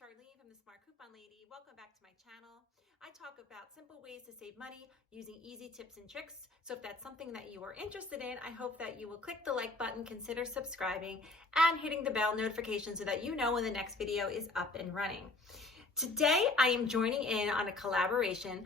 Charlene from the Smart Coupon Lady. Welcome back to my channel. I talk about simple ways to save money using easy tips and tricks. So if that's something that you are interested in, I hope that you will click the like button, consider subscribing, and hitting the bell notification so that you know when the next video is up and running. Today, I am joining in on a collaboration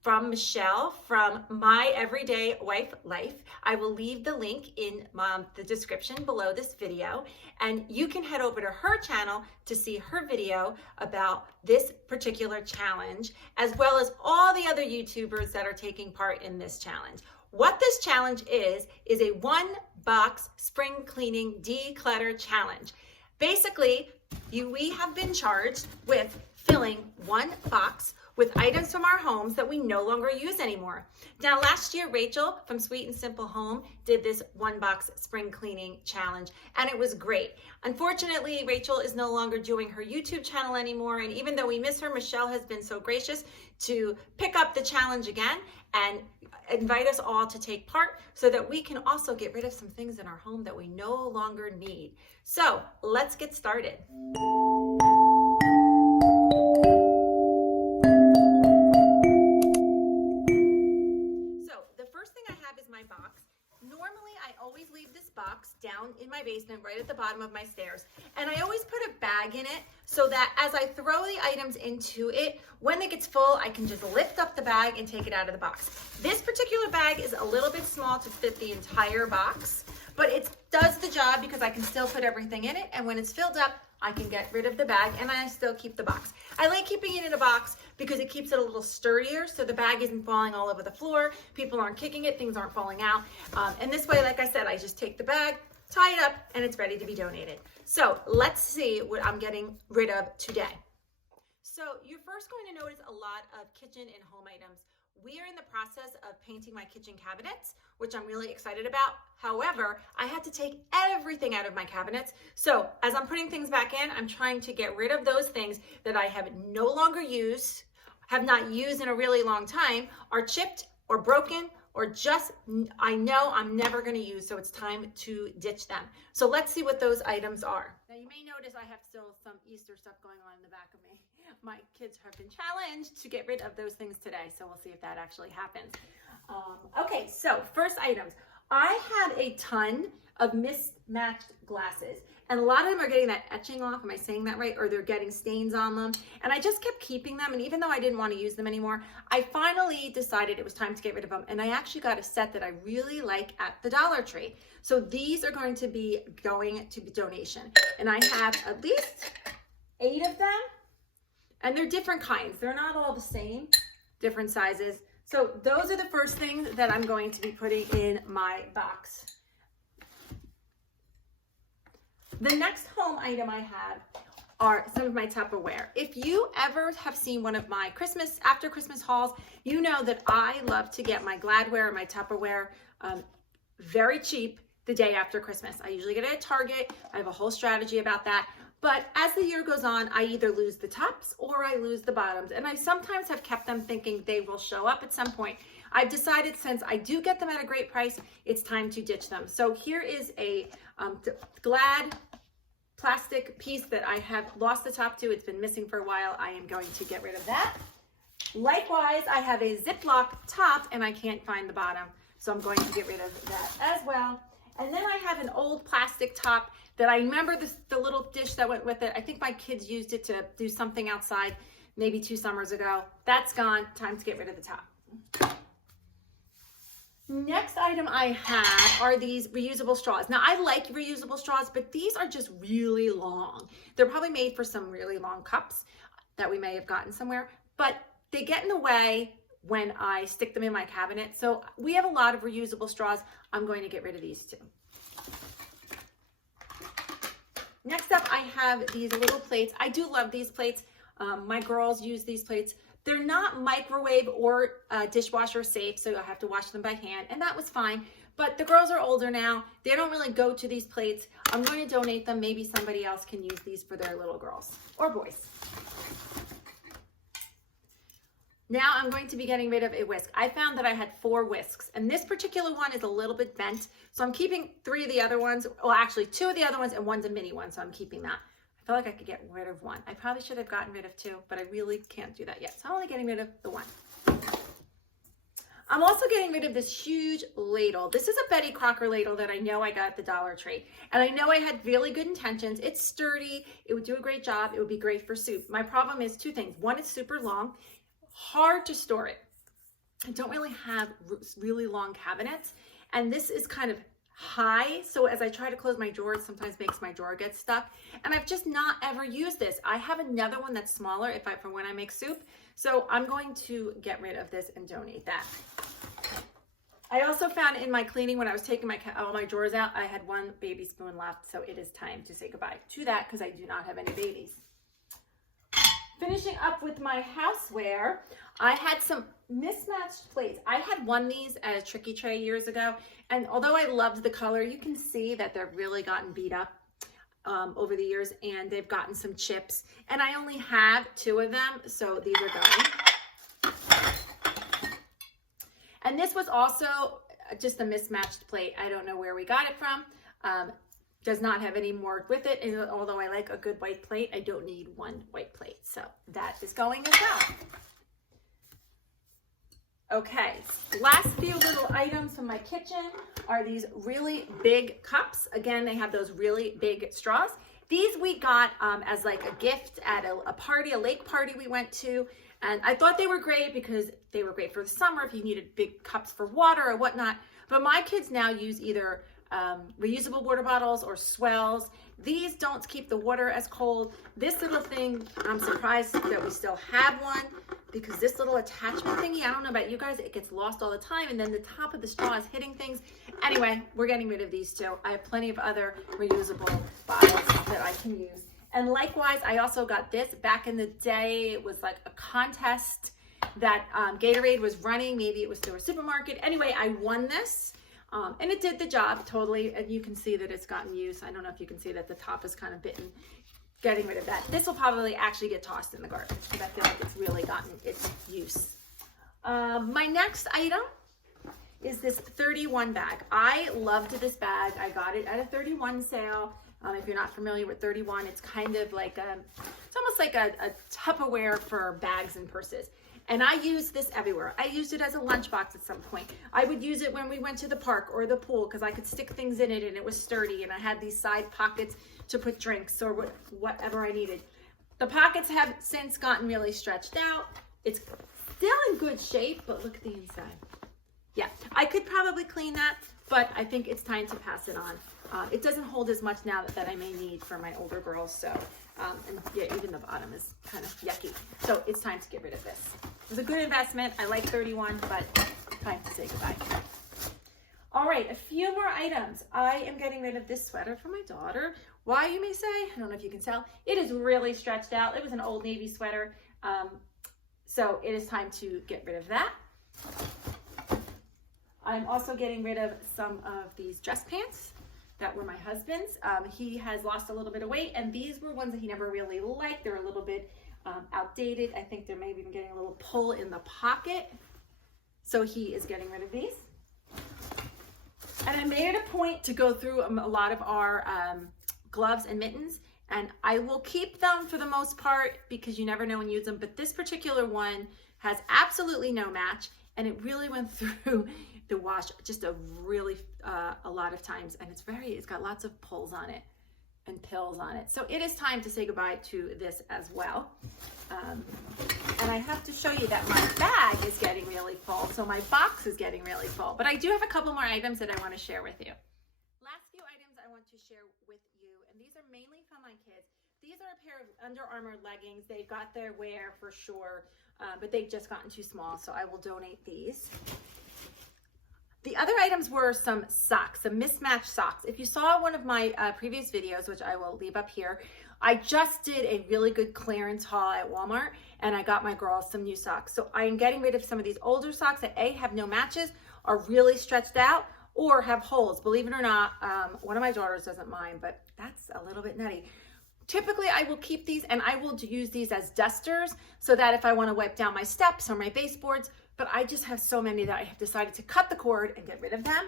from Michelle from My Everyday Wife Life. I will leave the link in the description below this video, and you can head over to her channel to see her video about this particular challenge, as well as all the other YouTubers that are taking part in this challenge. What this challenge is a 1-box spring cleaning declutter challenge. Basically, we have been charged with filling 1 box with items from our homes that we no longer use anymore. Now, last year, Rachel from Sweet and Simple Home did this 1-box spring cleaning challenge, and it was great. Unfortunately, Rachel is no longer doing her YouTube channel anymore, and even though we miss her, Michelle has been so gracious to pick up the challenge again and invite us all to take part so that we can also get rid of some things in our home that we no longer need. So let's get started. Normally, I always leave this box down in my basement, right at the bottom of my stairs, and I always put a bag in it so that as I throw the items into it, when it gets full, I can just lift up the bag and take it out of the box. This particular bag is a little bit small to fit the entire box, but it does the job because I can still put everything in it, and when it's filled up, I can get rid of the bag and I still keep the box. I like keeping it in a box because it keeps it a little sturdier so the bag isn't falling all over the floor, people aren't kicking it, things aren't falling out. And this way, like I said, I just take the bag, tie it up, and it's ready to be donated. So let's see what I'm getting rid of today. So you're first going to notice a lot of kitchen and home items. We are in the process of painting my kitchen cabinets, which I'm really excited about. However, I had to take everything out of my cabinets. So as I'm putting things back in, I'm trying to get rid of those things that I have no longer used, have not used in a really long time, are chipped or broken, or just I know I'm never going to use, so it's time to ditch them. So let's see what those items are. Now you may notice I have still some Easter stuff going on in the back of me. My kids have been challenged to get rid of those things today, so we'll see if that actually happens. Okay, so first items. I had a ton of mismatched glasses, and a lot of them are getting that etching off. Am I saying that right? Or they're getting stains on them. And I just kept keeping them, and even though I didn't want to use them anymore, I finally decided it was time to get rid of them, and I actually got a set that I really like at the Dollar Tree. So these are going to be going to donation, and I have at least 8 of them, and they're different kinds. They're not all the same, different sizes. So those are the first things that I'm going to be putting in my box. The next home item I have are some of my Tupperware. If you ever have seen one of my after Christmas hauls, you know that I love to get my Gladware and my Tupperware very cheap the day after Christmas. I usually get it at Target. I have a whole strategy about that. But as the year goes on, I either lose the tops or I lose the bottoms. And I sometimes have kept them thinking they will show up at some point. I've decided since I do get them at a great price, it's time to ditch them. So here is a Glad plastic piece that I have lost the top to. It's been missing for a while. I am going to get rid of that. Likewise, I have a Ziploc top and I can't find the bottom. So I'm going to get rid of that as well. And then I have an old plastic top that I remember the little dish that went with it. I think my kids used it to do something outside maybe 2 summers ago. That's gone. Time to get rid of the top. Next item I have are these reusable straws. Now, I like reusable straws, but these are just really long. They're probably made for some really long cups that we may have gotten somewhere, but they get in the way when I stick them in my cabinet. So we have a lot of reusable straws. I'm going to get rid of these too. Next up, I have these little plates. I do love these plates. My girls use these plates. They're not microwave or dishwasher safe, so I have to wash them by hand, and that was fine. But the girls are older now. They don't really go to these plates. I'm going to donate them. Maybe somebody else can use these for their little girls or boys. Now I'm going to be getting rid of a whisk. I found that I had 4 whisks, and this particular one is a little bit bent, so I'm keeping 3 of the other ones. Well, actually 2 of the other ones, and one's a mini one, so I'm keeping that. I feel like I could get rid of one. I probably should have gotten rid of two, but I really can't do that yet. So I'm only getting rid of the one. I'm also getting rid of this huge ladle. This is a Betty Crocker ladle that I know I got at the Dollar Tree. And I know I had really good intentions. It's sturdy. It would do a great job. It would be great for soup. My problem is two things. One, it's super long, hard to store it. I don't really have really long cabinets. And this is kind of high. So as I try to close my drawer, it sometimes makes my drawer get stuck. And I've just not ever used this. I have another one that's smaller for when I make soup. So I'm going to get rid of this and donate that. I also found in my cleaning when I was taking all my drawers out, I had one baby spoon left. So it is time to say goodbye to that because I do not have any babies. Finishing up with my houseware, I had some mismatched plates. I had won these at a Tricky Tray years ago. And although I loved the color, you can see that they've really gotten beat up over the years, and they've gotten some chips. And I only have two of them, so these are going. And this was also just a mismatched plate. I don't know where we got it from. Does not have any more with it. And although I like a good white plate, I don't need one white plate. So that is going as well. Okay, last few little items from my kitchen are these really big cups. Again, they have those really big straws. These we got as like a gift at a party, a lake party we went to. And I thought they were great because they were great for the summer if you needed big cups for water or whatnot. But my kids now use either reusable water bottles or swells. These don't keep the water as cold. This little thing, I'm surprised that we still have one because this little attachment thingy, I don't know about you guys, it gets lost all the time, and then the top of the straw is hitting things. Anyway, we're getting rid of these too. I have plenty of other reusable bottles that I can use. And likewise, I also got this. Back in the day, it was like a contest that Gatorade was running. Maybe it was through a supermarket. Anyway, I won this. And it did the job totally, and you can see that it's gotten used. I don't know if you can see that the top is kind of bitten. Getting rid of that. This will probably actually get tossed in the garbage because I feel like it's really gotten its use. My next item is this 31 bag. I loved this bag. I got it at a 31 sale. If you're not familiar with 31, it's kind of like it's almost like a Tupperware for bags and purses. And I use this everywhere. I used it as a lunchbox at some point. I would use it when we went to the park or the pool because I could stick things in it and it was sturdy, and I had these side pockets to put drinks or whatever I needed. The pockets have since gotten really stretched out. It's still in good shape, but look at the inside. Yeah, I could probably clean that, but I think it's time to pass it on. It doesn't hold as much now that I may need for my older girls, so, and yeah, even the bottom is kind of yucky. So it's time to get rid of this. It was a good investment. I like 31, but time to say goodbye. All right, a few more items. I am getting rid of this sweater for my daughter. Why, you may say? I don't know if you can tell. It is really stretched out. It was an Old Navy sweater. So it is time to get rid of that. I'm also getting rid of some of these dress pants that were my husband's. He has lost a little bit of weight, and these were ones that he never really liked. They're a little bit outdated. I think they're maybe even getting a little pull in the pocket. So he is getting rid of these. And I made it a point to go through a lot of our gloves and mittens, and I will keep them for the most part because you never know when you use them. But this particular one has absolutely no match, and it really went through the wash just a lot of times, and it's got lots of pulls on it and pills on it. So it is time to say goodbye to this as well. And I have to show you that my bag is getting really full, so my box is getting really full. But I do have a couple more items that I want to share with you. Last few items I want to share with you, and these are mainly from my kids. These are a pair of Under Armour leggings. They've got their wear for sure, but they've just gotten too small, so I will donate these. The other items were some socks, some mismatched socks. If you saw one of my previous videos, which I will leave up here, I just did a really good clearance haul at Walmart, and I got my girls some new socks. So I am getting rid of some of these older socks that A, have no matches, are really stretched out, or have holes. Believe it or not, one of my daughters doesn't mind, but that's a little bit nutty. Typically, I will keep these, and I will use these as dusters so that if I want to wipe down my steps or my baseboards, but I just have so many that I have decided to cut the cord and get rid of them.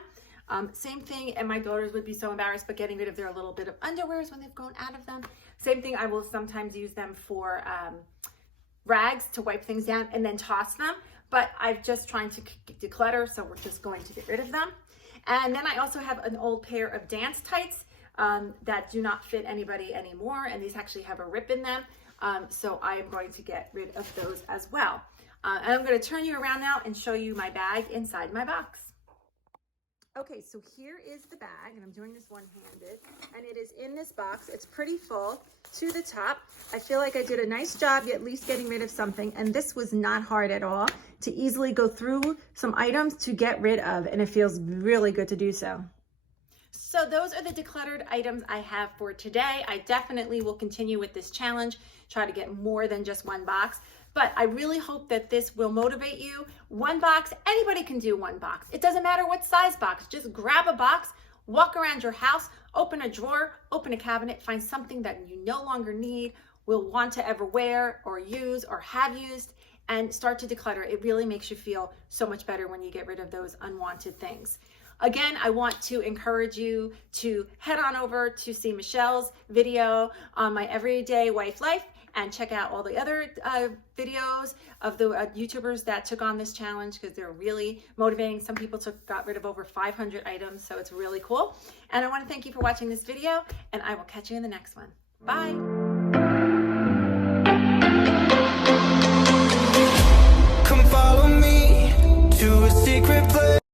Same thing, and my daughters would be so embarrassed, but getting rid of their little bit of underwears when they've grown out of them. Same thing, I will sometimes use them for rags to wipe things down and then toss them, but I'm just trying to declutter, so we're just going to get rid of them. And then I also have an old pair of dance tights that do not fit anybody anymore, and these actually have a rip in them, so I am going to get rid of those as well. And I'm going to turn you around now and show you my bag inside my box. Okay, so here is the bag, and I'm doing this one-handed, and it is in this box. It's pretty full to the top. I feel like I did a nice job at least getting rid of something, and this was not hard at all to easily go through some items to get rid of, and it feels really good to do so. So those are the decluttered items I have for today. I definitely will continue with this challenge, try to get more than just one box. But I really hope that this will motivate you. One box, anybody can do one box. It doesn't matter what size box. Just grab a box, walk around your house, open a drawer, open a cabinet, find something that you no longer need, will want to ever wear or use or have used, and start to declutter. It really makes you feel so much better when you get rid of those unwanted things. Again, I want to encourage you to head on over to see Michelle's video on my everyday wife life, and check out all the other videos of the YouTubers that took on this challenge, because they're really motivating. Some people got rid of over 500 items, so it's really cool. And I want to thank you for watching this video, and I will catch you in the next one. Bye. Come follow me to a secret place.